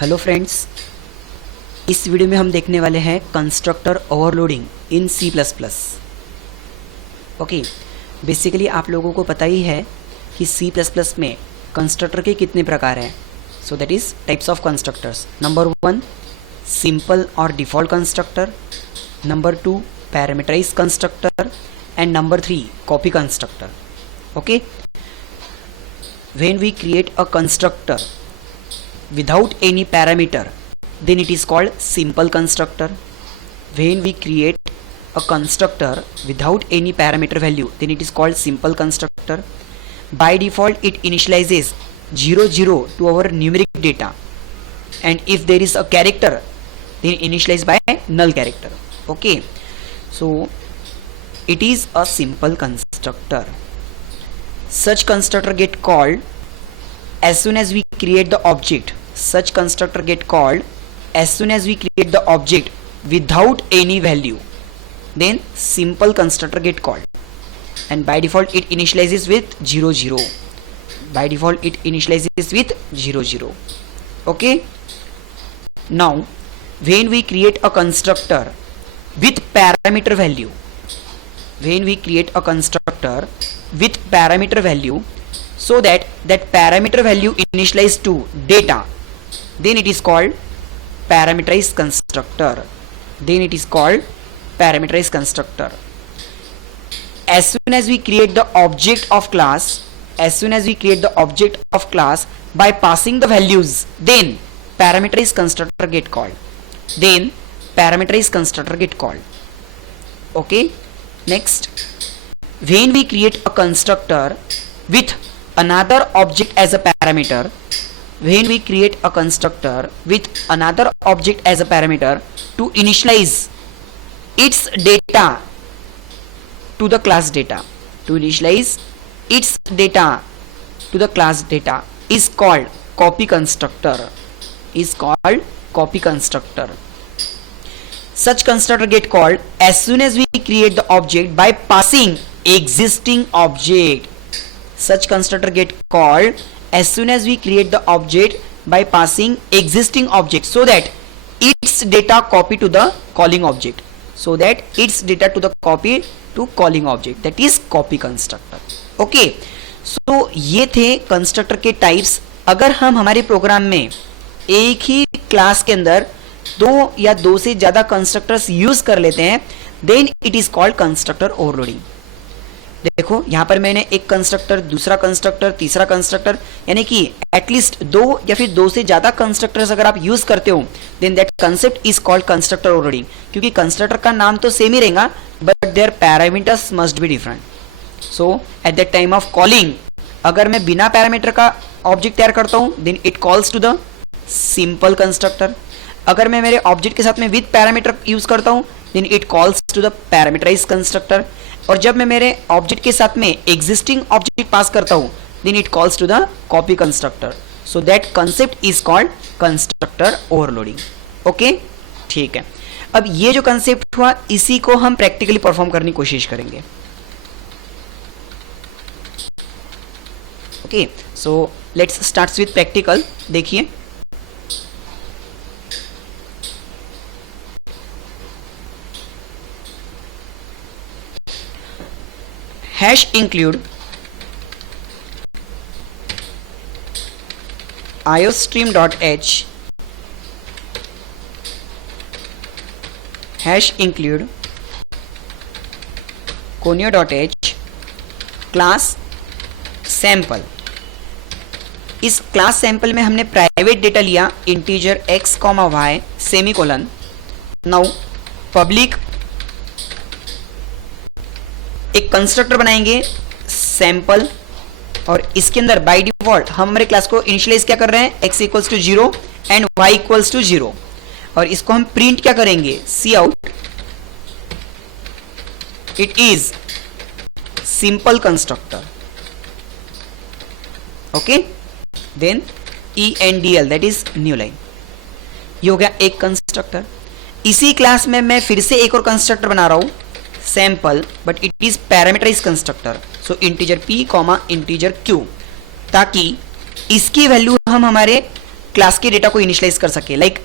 Hello friends, इस वीडियो में हम देखने वाले हैं constructor overloading in C plus plus. Okay, basically आप लोगों को पता ही है कि सी प्लस प्लस में कंस्ट्रक्टर के कितने प्रकार हैं। So that is types of constructors. Number 1 simple और default constructor, number 2 parameterize constructor and number 3 copy constructor. Okay, when we create a constructor without any parameter, then it is called simple constructor. When we create a constructor without any parameter value, then it is called simple constructor. By default it initializes 0 0 to our numeric data, and if there is a character then initialize by null character. Okay, so it is a simple constructor. Such constructor get called as soon as we create the object. Such constructor get called as soon as we create the object without any value, then simple constructor get called, and by default it initializes with 0 0. By default it initializes with 0 0. Okay, now when we create a constructor with parameter value, when we create a constructor with parameter value, so that parameter value initialized to data, then it is called parameterized constructor. Then it is called parameterized constructor. As soon as we create the object of class, as soon as we create the object of class by passing the values, then parameterized constructor get called. Then parameterized constructor get called. Okay, next, when we create a constructor with another object as a parameter, when we create a constructor with another object as a parameter to initialize its data to the class data, to initialize its data to the class data is called copy constructor, is called copy constructor. Such constructor get called as soon as we create the object by passing existing object. Such constructor get called as soon as we create the object by passing existing object, so that its data copy to the calling object, so that its data to the copy to calling object, that is copy constructor. Okay, so ये थे कंस्ट्रक्टर के टाइप्स। अगर हम हमारे प्रोग्राम में एक ही क्लास के अंदर दो या दो से ज्यादा कंस्ट्रक्टर्स यूज कर लेते हैं, then it is called constructor overloading. देखो यहां पर मैंने एक कंस्ट्रक्टर, दूसरा कंस्ट्रक्टर, तीसरा कंस्ट्रक्टर, यानी कि एटलीस्ट दो या फिर दो से ज्यादा कंस्ट्रक्टर्स अगर आप यूज करते हो, then that concept is called constructor overloading. क्योंकि कंस्ट्रक्टर का नाम तो सेम ही रहेगा, but their parameters must be different. So at that time of calling, अगर मैं बिना पैरामीटर का ऑब्जेक्ट तैयार करता हूं, then it calls to the simple constructor. अगर मैं मेरे ऑब्जेक्ट के साथ में विद पैरामीटर यूज करता हूं, then it calls to the parameterised constructor. और जब मैं मेरे ऑब्जेक्ट के साथ में एग्जिस्टिंग ऑब्जेक्ट पास करता हूं, then it calls to the copy constructor. So that concept is called constructor overloading. Okay, ठीक है। अब ये जो कंसेप्ट हुआ, इसी को हम प्रैक्टिकली परफॉर्म करने की कोशिश करेंगे। Okay, so let's start with practical. देखिए, hash include iostream.h, hash include conio.h, class sample. इस क्लास सैंपल में हमने प्राइवेट डेटा लिया integer x, y semicolon. Now public एक कंस्ट्रक्टर बनाएंगे सैंपल, और इसके अंदर बाय डिफॉल्ट हम हमारे क्लास को इनिशियलाइज क्या कर रहे हैं, x equals to 0 and y equals to 0, और इसको हम प्रिंट क्या करेंगे, C out it is simple constructor. Okay, then ENDL that is new line. ये हो गया एक कंस्ट्रक्टर। इसी क्लास में मैं फिर से एक और कंस्ट्रक्टर बना रहा हूं sample, but it is parameterised constructor. So integer p, integer q, ताकि इसकी वैल्यू हम हमारे क्लास के डेटा को इनिशियलाइज कर सके, लाइक